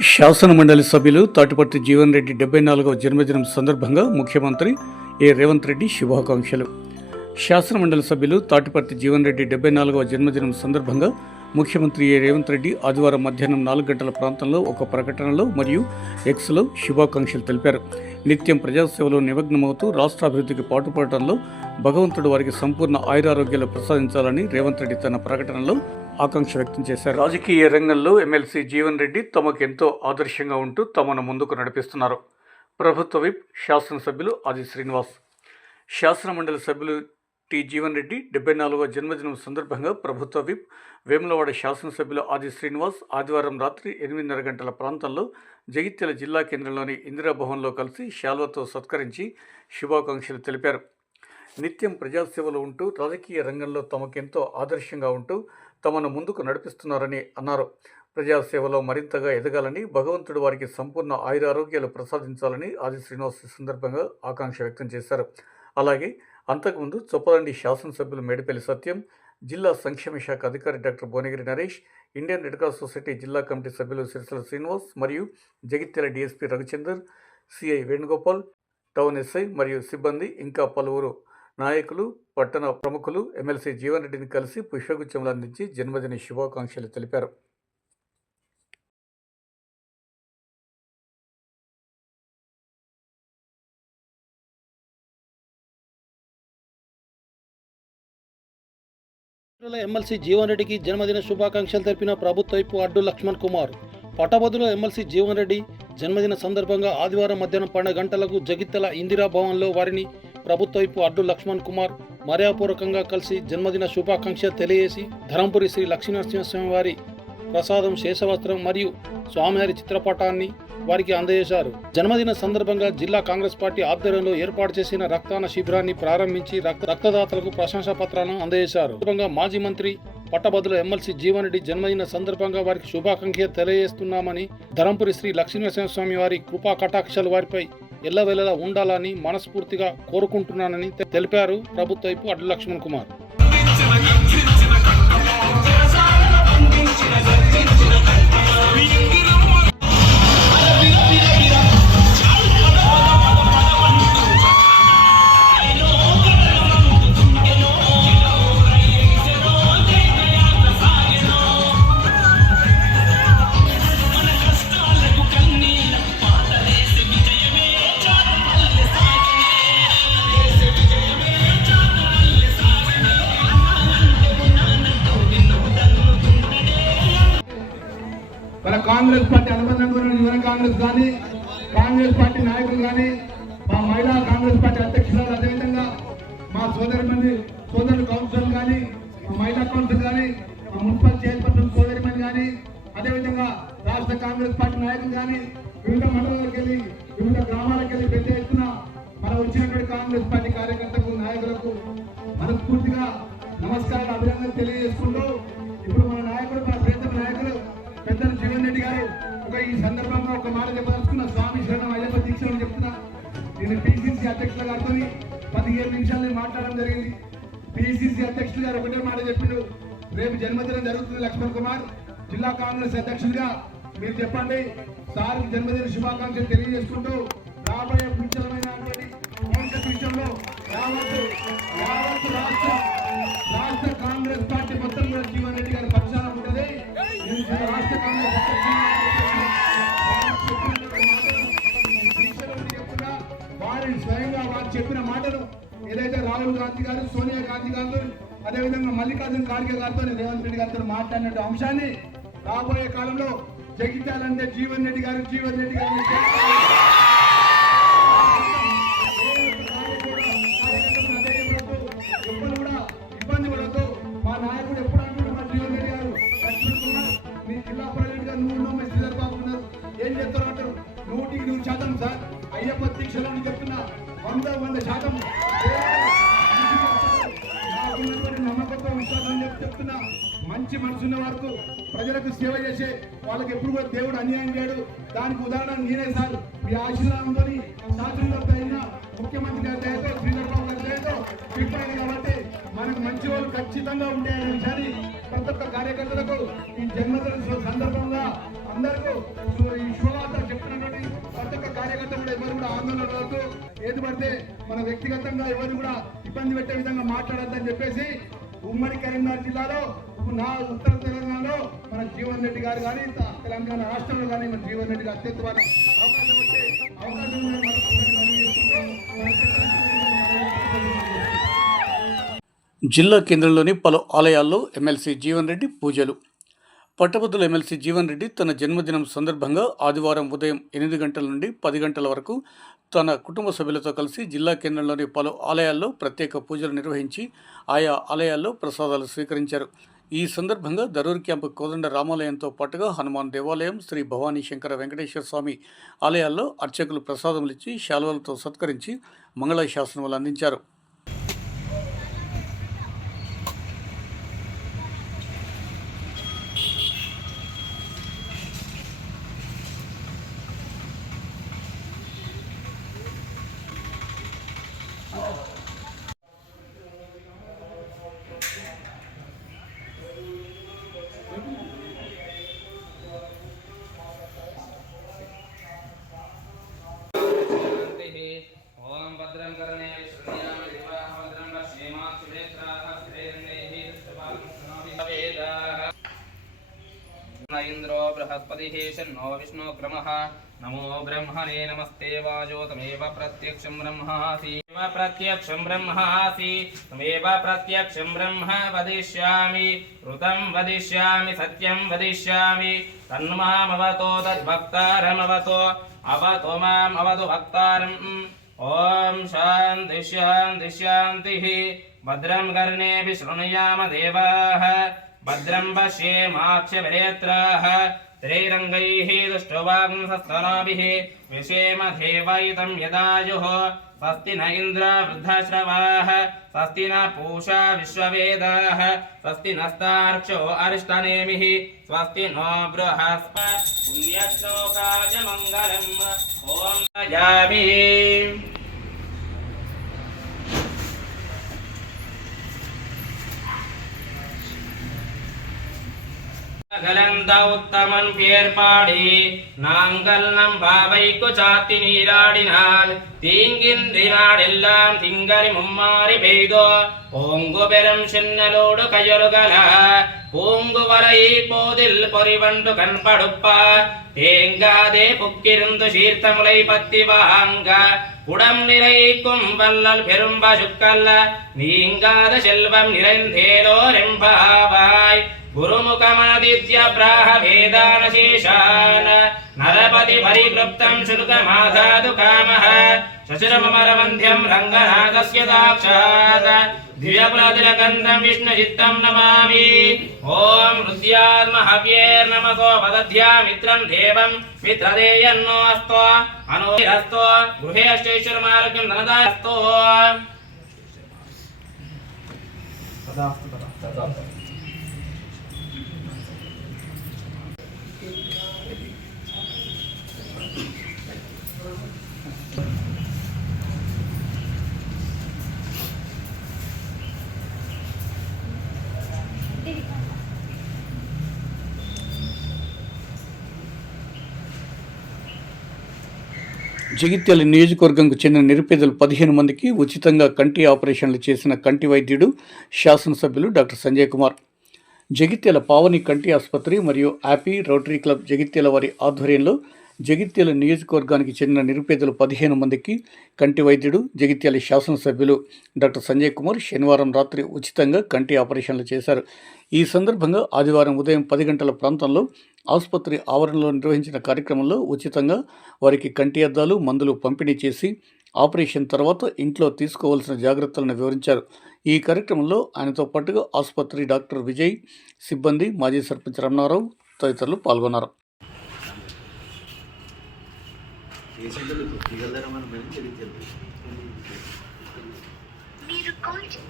శాసనమండలి సభ్యులు తాటిపర్తి జీవన్ రెడ్డి డెబ్బై నాలుగవ జన్మదినం సందర్భంగా ముఖ్యమంత్రి ఏ రేవంత్ రెడ్డి శుభాకాంక్షలు. శాసనమండలి సభ్యులు తాటిపర్తి జీవన్ రెడ్డి డెబ్బై నాలుగవ జన్మదినం సందర్భంగా ముఖ్యమంత్రి ఏ రేవంత్ రెడ్డి ఆదివారం మధ్యాహ్నం నాలుగు గంటల ప్రాంతంలో ఒక ప్రకటనలో మరియు ఎక్స్లో శుభాకాంక్షలు తెలిపారు. నిత్యం ప్రజాసేవలో నిమగ్నమవుతూ రాష్ట్ర అభివృద్ధికి పాటుపడటంలో భగవంతుడు వారికి సంపూర్ణ ఆయురారోగ్యాలు ప్రసాదించాలని రేవంత్ రెడ్డి తన ప్రకటనలో ఆకాంక్ష వ్యక్తం చేశారు. రాజకీయ రంగంలో ఎమ్మెల్సీ జీవన్ రెడ్డి తమకు ఎంతో ఆదర్శంగా ఉంటూ తమను ముందుకు నడిపిస్తున్నారు. ప్రభుత్వ విప్ శాసనసభ్యులు ఆది శ్రీనివాస్. శాసనమండలి సభ్యులు టి జీవన్ రెడ్డి డెబ్బై నాలుగవ జన్మదినం సందర్భంగా ప్రభుత్వ విప్ వేములవాడ శాసనసభ్యులు ఆది శ్రీనివాస్ ఆదివారం రాత్రి ఎనిమిదిన్నర గంటల ప్రాంతంలో జగిత్యాల జిల్లా కేంద్రంలోని ఇందిరాభవన్లో కలిసి శాల్వతో సత్కరించి శుభాకాంక్షలు తెలిపారు. నిత్యం ప్రజాసేవలో ఉంటూ రాజకీయ రంగంలో తమకెంతో ఆదర్శంగా ఉంటూ తమను ముందుకు నడిపిస్తున్నారని అన్నారు. ప్రజాసేవలో మరింతగా ఎదగాలని భగవంతుడు వారికి సంపూర్ణ ఆయురారోగ్యాలు ప్రసాదించాలని ఆది శ్రీనివాస్ సందర్భంగా ఆకాంక్ష వ్యక్తం చేశారు. అలాగే అంతకుముందు చొప్పదండి శాసనసభ్యులు మేడిపల్లి సత్యం జిల్లా సంక్షేమ శాఖ అధికారి doctor Bhuvanagiri Naresh Indian Red Cross Society జిల్లా కమిటీ సభ్యులు సిరిసల శ్రీనివాస్ మరియు Jagtial DSP Ravichander CI Venugopal town SI మరియు సిబ్బంది ఇంకా పలువురు నాయకులు పట్టణ ప్రముఖులు ఎమ్మెల్సీ జీవన్ రెడ్డిని కలిసి పుష్పగుచ్చములు అందించి జన్మదిన శుభాకాంక్షలు తెలిపారు. పట్టభద్రుల ఎమ్మెల్సీ జీవన్ రెడ్డికి జన్మదిన శుభాకాంక్షలు తెలిపిన ప్రభుత్వ వైపు అడ్డు లక్ష్మణ్ కుమార్. పట్టభద్రుల ఎమ్మెల్సీ జీవన్ రెడ్డి జన్మదిన సందర్భంగా ఆదివారం మధ్యాహ్నం పన్నెండు గంటలకు జగిత్తల ఇందిరా భవన్లో వారిని ప్రభుత్వ వైపు అడ్డు లక్ష్మణ్ కుమార్ మర్యాపూర్వకంగా కలిసి జన్మదిన శుభాకాంక్ష తెలియజేసి ధరంపురి శ్రీ లక్ష్మీనరసింహస్వామి వారి ప్రసాదం శేషవస్త్రం మరియు స్వామివారి చిత్రపటాన్ని వారికి అందజేశారు. జన్మదిన సందర్భంగా జిల్లా కాంగ్రెస్ పార్టీ ఆధ్వర్యంలో ఏర్పాటు చేసిన రక్తదాన శిబిరాన్ని ప్రారంభించి రక్త రక్తదాతలకు ప్రశంసా పత్రాలను అందజేశారు. మాజీ మంత్రి పట్టభద్రుల ఎమ్మెల్సీ జీవన్ రెడ్డి జన్మదిన సందర్భంగా వారికి శుభాకాంక్ష తెలియజేస్తున్నామని ధరంపురి శ్రీ లక్ష్మీనరసింహస్వామి వారి కృపా కటాక్షాలు వారిపై ఎల్లవేళలా ఉండాలని మనస్ఫూర్తిగా కోరుకుంటున్నానని తెలిపారు. ప్రభుత్వ వైపు అడ్డు లక్ష్మణ్ కుమార్. కాంగ్రెస్ పార్టీ నాయకులు కానీ మా మహిళా కాంగ్రెస్ పార్టీ అధ్యక్షురాలు అదేవిధంగా మా సోదరి మంది సోదరుల కౌన్సిల్ కానీ మా మహిళా కౌన్సిల్ కానీ మా మున్సిపల్ చైర్పర్సన్ సోదరి మంది కానీ అదేవిధంగా రాష్ట్ర కాంగ్రెస్ పార్టీ నాయకులు కానీ వివిధ మండలాలకు వెళ్ళి వివిధ గ్రామాలకు వెళ్ళి పెద్ద ఎత్తున మన వచ్చినటువంటి కాంగ్రెస్ పార్టీ కార్యకర్తలకు నాయకులకు మనస్ఫూర్తిగా నమస్కారాలు అభినందనలు తెలియజేసుకుంటూ ఇప్పుడు మన నాయకుడు మన ప్రియతమ నాయకులు పెద్దలు జీవన్ రెడ్డి గారు ఒక ఈ సందర్భంగా ఒక మాట చెప్పదలుచుకున్న నేను పిసిసి అధ్యక్షుల గారితో పదిహేను నిమిషాలు నేను మాట్లాడడం జరిగింది. పిసిసి అధ్యక్షులు గారు ఒకటే మాట చెప్పిండు. రేపు జన్మదినం జరుగుతుంది లక్ష్మణ్ కుమార్. జిల్లా కాంగ్రెస్ అధ్యక్షుడిగా మీరు చెప్పండి. సార్ జన్మదిన శుభాకాంక్షలు తెలియజేసుకుంటూ రాబోయే విషయమైనటువంటి భవిష్యత్ విషయంలో యావత్తు యావత్తు రాష్ట్ర రాష్ట్ర కాంగ్రెస్ పార్టీ మొత్తం కూడా జీవన్ రెడ్డి గారు గాంధీ గారు సోనియా గాంధీ గారితో అదేవిధంగా మల్లికార్జున ఖార్గే గారితో రేవంత్ రెడ్డి గారితో మాట్లాడినట్టు అంశాన్ని రాబోయే కాలంలో జగిత్యాలంటే జీవన్ రెడ్డి గారు జీవన్ రెడ్డి గారు వాళ్ళకి ఎప్పుడు కూడా దేవుడు అన్యాయం చేయడు. దానికి ఉదాహరణ నేనే సార్. మీ ఆశీర్వాదంతో శాసనసభ అయిన ముఖ్యమంత్రి గారి దయతో శ్రీధర్ గారి దయతో పిలుపైంది కాబట్టి మనకు మంచి వాళ్ళు ఖచ్చితంగా ఉండే అనే విషయాన్ని ప్రతి ఒక్క కార్యకర్తలకు ఈ జన్మదిన సందర్భంగా అందరికీ ఈ కూడా ఆందోళన పడుతూ ఏది పడితే మన వ్యక్తిగతంగా ఎవరు కూడా ఇబ్బంది పెట్టే విధంగా మాట్లాడద్దని చెప్పేసి ఉమ్మడి కరీంనగర్ జిల్లాలో నా ఉత్తర తెలంగాణలో మన జీవన్ రెడ్డి గారు కానీ తెలంగాణ రాష్ట్రంలో కానీ మన జీవన్ రెడ్డి గారు అవకాశం వచ్చే అవకాశం జిల్లా కేంద్రంలోని పలు ఆలయాల్లో ఎమ్మెల్సీ జీవన్ రెడ్డి పూజలు. పట్టభద్రుల ఎమ్మెల్సీ జీవన్ రెడ్డి తన జన్మదినం సందర్భంగా ఆదివారం ఉదయం ఎనిమిది గంటల నుండి పది గంటల వరకు తన కుటుంబ సభ్యులతో కలిసి జిల్లా కేంద్రంలోని పలు ఆలయాల్లో ప్రత్యేక పూజలు నిర్వహించి ఆయా ఆలయాల్లో ప్రసాదాలు స్వీకరించారు. ఈ సందర్భంగా దరూర్ క్యాంపు కోదండ రామాలయంతో పాటుగా హనుమాన్ దేవాలయం శ్రీ భవానీ శంకర వెంకటేశ్వర స్వామి ఆలయాల్లో అర్చకులు ప్రసాదములిచ్చి శాలువలతో సత్కరించి మంగళ శాసనములు అందించారు. बृहस्पतिः शन्नो विष्णुक्रमः नमो ब्रह्मणे नमस्ते वाजो प्रत्यक्षं ब्रह्मासि प्रत्यक्षं ब्रह्मासि तमेव प्रत्यक्षं ब्रह्म वदिष्यामि। ऋतं वदिष्यामि, सत्यं वदिष्यामि। तन्मामवतो तद्भक्तारमवतो, अवतो माम् भक्तारम्। ॐ शान्ति, शान्तिः। भद्रं कर्णेऽपि शृणुयाम देवाः। भद्रं पश्येमाक्षभिरेत्राः त्रैरङ्गैः दुष्टवांसस्तनाभिः विषेम देवैतं यदायुः, स्वस्ति न इन्द्र वृद्धश्रवाः स्वस्ति न पूषा विश्ववेदाः, स्वस्ति नस्तार्क्षो अरिष्टनेमिः, स्वस्ति नो बृहस्प पुण्यश्लोकाय मङ्गलम्। ॐ கலந்த உத்தமன் பேர் பாடி நாங்கள் நம் பாவைக்கு சாத்தி நீராடினால் தீங்கின்றி நாடெல்லாம் திங்கரி மும்மாறி பெய்தோ? பூங்கு பெரும் சின்னலோடு கையொருகல பூங்கு வரை போதில் பொறிவண்டு கண்படுப்பா? தேங்காதே புக்கிருந்து சீர்த்தமுலை பத்தி வாங்க உடம் நிறைக்கும் வல்லல் பெரும் பசுக்கல்ல நீங்காத செல்வம் நிறைந்தேலோ ரெம்பாவாய்? गुरुमुखमादित्य प्राह भेदानशेषान् नरपति परिक्लुप्तम् कामः। शशिरमरमन्ध्यम् रङ्गनाथस्य साक्षात्। दिव्यकुलतिलकन्दम् विष्णुचित्तम् नमामि। ॐ हव्येर्नमको पदध्या मित्रम् देवम् मित्रदेयन्नोऽस्त्व अनोरस्त्व गृहेश्वैश्वरमार्गम् धनदास्तु। జగిత్యాల నియోజకవర్గంకు చెందిన నిరుపేదలు పదిహేను మందికి ఉచితంగా కంటి ఆపరేషన్లు చేసిన కంటి వైద్యుడు శాసనసభ్యులు డాక్టర్ సంజయ్ కుమార్. జగిత్యాల పావని కంటి ఆసుపత్రి మరియు యాపీ రోటరీ క్లబ్ జగిత్యాల వారి ఆధ్వర్యంలో జగిత్యాల నియోజకవర్గానికి చెందిన నిరుపేదలు పదిహేను మందికి కంటి వైద్యుడు జగిత్యాల శాసనసభ్యులు డాక్టర్ సంజయ్ కుమార్ శనివారం రాత్రి ఉచితంగా కంటి ఆపరేషన్లు చేశారు. ఈ సందర్భంగా ఆదివారం ఉదయం పది గంటల ప్రాంతంలో ఆసుపత్రి ఆవరణలో నిర్వహించిన కార్యక్రమంలో ఉచితంగా వారికి కంటి అద్దాలు మందులు పంపిణీ చేసి ఆపరేషన్ తర్వాత ఇంట్లో తీసుకోవాల్సిన జాగ్రత్తలను వివరించారు. ఈ కార్యక్రమంలో ఆయనతో పాటుగా ఆసుపత్రి డాక్టర్ విజయ్ సిబ్బంది మాజీ సర్పంచ్ రమణారావు తదితరులు పాల్గొన్నారు. పేషెంట్లు దిగలరా మనం వెళ్ళి తెలియజేద్దాం మీరు కాల్ చే-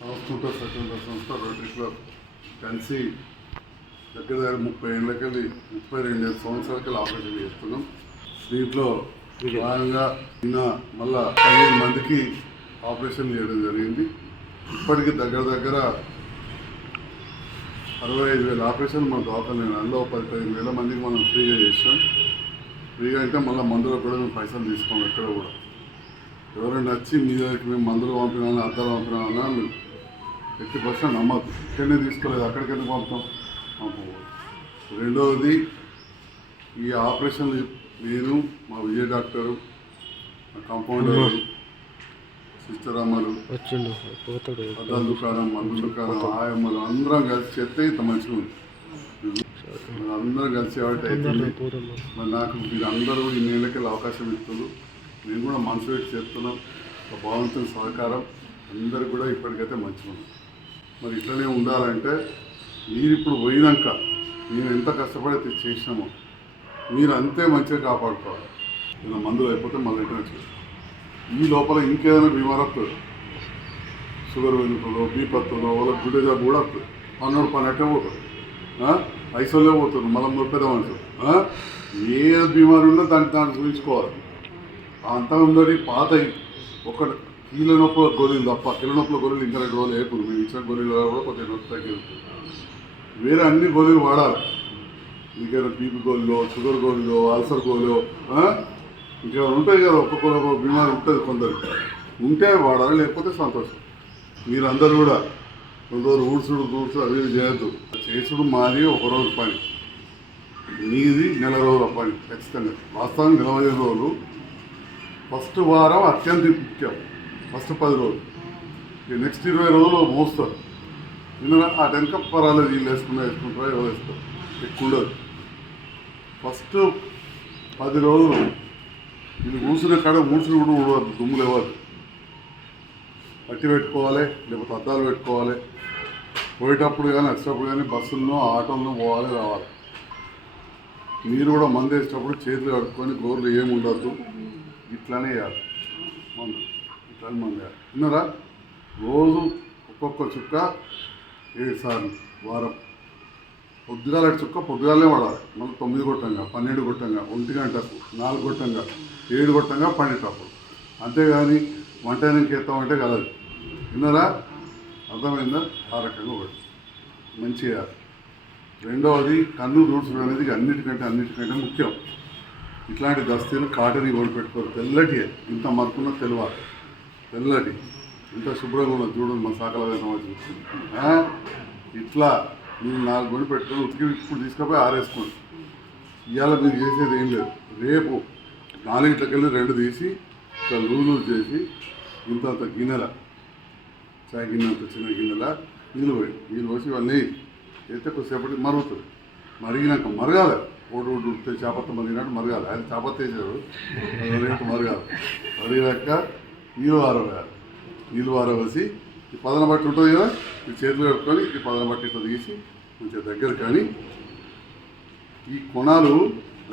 సంస్కృత స్వచ్ఛంద సంస్థ రోటరీ క్లబ్ కలిసి దగ్గర దగ్గర ముప్పై ఏళ్ళకెళ్ళి ముప్పై రెండు సంవత్సరాలకి ఆపరేషన్ చేస్తున్నాం. దీంట్లో భాగంగా నిన్న మళ్ళా పదిహేను మందికి ఆపరేషన్ చేయడం జరిగింది. ఇప్పటికి దగ్గర దగ్గర అరవై ఐదు వేల ఆపరేషన్ మన దవాఖాన అందులో పది పదిహేను వేల మందికి మనం ఫ్రీగా చేసాం ఫ్రీగా అంటే మళ్ళీ మందులకు కూడా మేము పైసలు తీసుకోము ఎక్కడ కూడా. ఎవరైనా వచ్చి మీ దగ్గరికి మేము మందులు పంపినామని అద్దాలు పంపినామన్నా మీరు ఎట్టి పర్సెంట్ నమ్మద్దు. ఇక్కడనే తీసుకోలేదు అక్కడికి ఎందుకు పంపుతాం రెండవది ఈ ఆపరేషన్ నేను మా విజయ డాక్టరు మా కాంపౌండర్ సిస్టర్ అమ్మలు వచ్చిండు పోతాడు. అద్దాల దుకాణం మందు దుకాణం ఆయమ్మలు అందరం కలిసి చేస్తే ఇంత మంచిగా ఉంది. అందరం కలిసి కాబట్టి అవుతుంది మరి. నాకు మీరు అందరూ ఈ నీళ్ళకి అవకాశం ఇస్తున్నారు. నేను కూడా మనసు పెట్టి ఒక భగవంతుని సహకారం. అందరు కూడా ఇప్పటికైతే మంచిగా ఉంది మరి ఇట్లనే ఉండాలంటే మీరు ఇప్పుడు పోయినాక మేము ఎంత కష్టపడి చేసినామో మీరు అంతే మంచిగా కాపాడుకోవాలి. ఇలా మందులు అయిపోతే మళ్ళీ ఇంటికి వచ్చి ఈ లోపల ఇంకేదైనా బీమార్ వస్తుంది. షుగర్ వెనుకలో బీపత్తులో వాళ్ళ గుండె కూడా వస్తుంది. పన్నోడు పని అట్టే పోతుంది ఐసోలే పోతుంది. మళ్ళీ నొప్పెద మనుషులు. ఏ బీమారి ఉన్నా దాన్ని దాన్ని చూపించుకోవాలి అంతా ఉందని పాత ఒక కీళ్ళ నొప్పుల గొర్రెలు తప్ప కీళ్ళ నొప్పుల గొర్రెలు ఇంకా రెండు రోజులు వేయకూడదు మేము ఇచ్చిన గొర్రెలు కూడా కొద్దిగా నొప్పి తగ్గింది వేరే అన్ని గోళీలు వాడాలి. ఇంకేమైనా బీపీ గోళీలో షుగర్ గోళీలో అల్సర్ గోళీలో ఆ? ఇంకేమైనా ఉంటాయి కదా ఒక్కొక్కరు ఒక్కొక్క ఉంటుంది కొందరికి. ఉంటే వాడాలి లేకపోతే సంతోషం. మీరందరూ కూడా రెండు రోజులు ఊడ్చుడు దూడ్చు అవి చేయొద్దు. చేసుడు మాది ఒక రోజు పని. మీది నెల రోజుల పని ఖచ్చితంగా. వాస్తవానికి నిలవైన రోజులు. ఫస్ట్ వారం అత్యంత ముఖ్యం. ఫస్ట్ పది రోజులు. నెక్స్ట్ ఇరవై రోజులు మోస్తారు. ఎందుకంటే ఆ టెంక పర్వాలేదు వీళ్ళు వేసుకున్నా వేసుకుంటారా ఎవరు వేస్తారు ఎక్కువ ఉండదు. ఫస్ట్ పది రోజులు ఇది ఊసిన కాడ ఊసిన కూడా ఉండవద్దు దుమ్ము లేవాలి పట్టి పెట్టుకోవాలి లేకపోతే అద్దాలు పెట్టుకోవాలి. పోయేటప్పుడు కానీ వచ్చేటప్పుడు కానీ బస్సుల్లో ఆటోల్లో పోవాలి రావాలి. మీరు కూడా మందు వేసేటప్పుడు చేతులు కడుక్కొని గోర్లు ఏమి ఉండద్దు. ఇట్లానే వేయాలి. మందు ఇట్లానే మందు వేయాలి. విన్నారా రోజు ఒక్కొక్క చుక్క ఏడు సార్లు వారం. పొద్దుగాల చుక్క పొద్దుగాలనే పడాలి మళ్ళీ తొమ్మిది కొట్టంగా పన్నెండు కొట్టంగా ఒంటి గంటకు నాలుగు కొట్టంగా. ఏడు కొట్టంగా పండేటప్పుడు అంతేగాని వంట ఎత్తామంటే కలదు. విన్నారా? అర్థమైందా? ఆ రకంగా ఒకటి. మంచిగా. రెండవది కన్ను రూట్స్ అనేది అన్నిటికంటే అన్నిటికంటే ముఖ్యం. ఇట్లాంటి దస్తీలు కాటని కూడా పెట్టుకోరు. తెల్లటి ఇంత మత్తున్న తెలవాలి తెల్లటి. ఇంత శుభ్రంగా ఉన్న చూడండి మా సాకల సమాజం ఇట్లా మీరు నాలుగు కొని పెట్టుకొని ఉతికి ఇప్పుడు తీసుకుపోయి ఆరేసుకోండి. ఇవాళ మీరు చేసేది ఏం లేదు. రేపు నాలుగింటికెళ్ళి రెండు తీసి ఇట్లా లూజ్ లూజ్ చేసి ఇంత అంత గిన్నెల చాయ్ గిన్నె అంత చిన్న గిన్నెల నీళ్ళు పోయి నీళ్ళు పోసి ఇవన్నీ అయితే కొద్దిసేపటి మరుగుతుంది. మరిగినాక మరగాలి. ఓటు ఓటు ఉడితే చేపత్త మరిగినట్టు మరగాలి. ఆయన చేపత్త వేసారు మరగాలి. మరిగినాక నీళ్ళు ఆరవేయాలి నీళ్ళు ఆరవేసి ఈ పదన బట్టి ఉంటుంది కదా? ఈ చేతులు కట్టుకొని ఈ పదన బట్టి ఇట్లా తీసి కొంచెం దగ్గర కానీ ఈ కొనాలు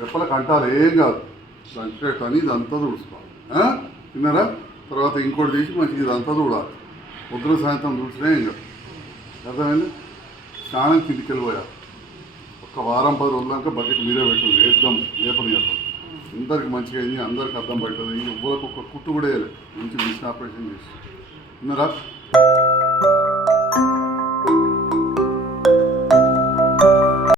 రెప్పలకు అంటారు. ఏం కాదు. సంక్రేట్ అని ఇదంతా తుడుచుకోవాలి తిన్నారా తర్వాత ఇంకోటి తీసి మంచిగా ఇదంతా చూడాలి. పొద్దున సాయంత్రం చూసినా ఏం కాదు. అర్థమైంది? స్నానం కిందికి వెళ్ళిపోయారు ఒక వారం పది రోజులక బకెట్ మీరే పెట్టండి వేద్దాం లేపని చెప్పండి అందరికి మంచిగా అయింది అందరికి అర్థం పడుతుంది. ఈ ఒక కుట్టు కూడా వేయలేదు మంచి మిషన్ ఆపరేషన్ చేసి విన్నారా?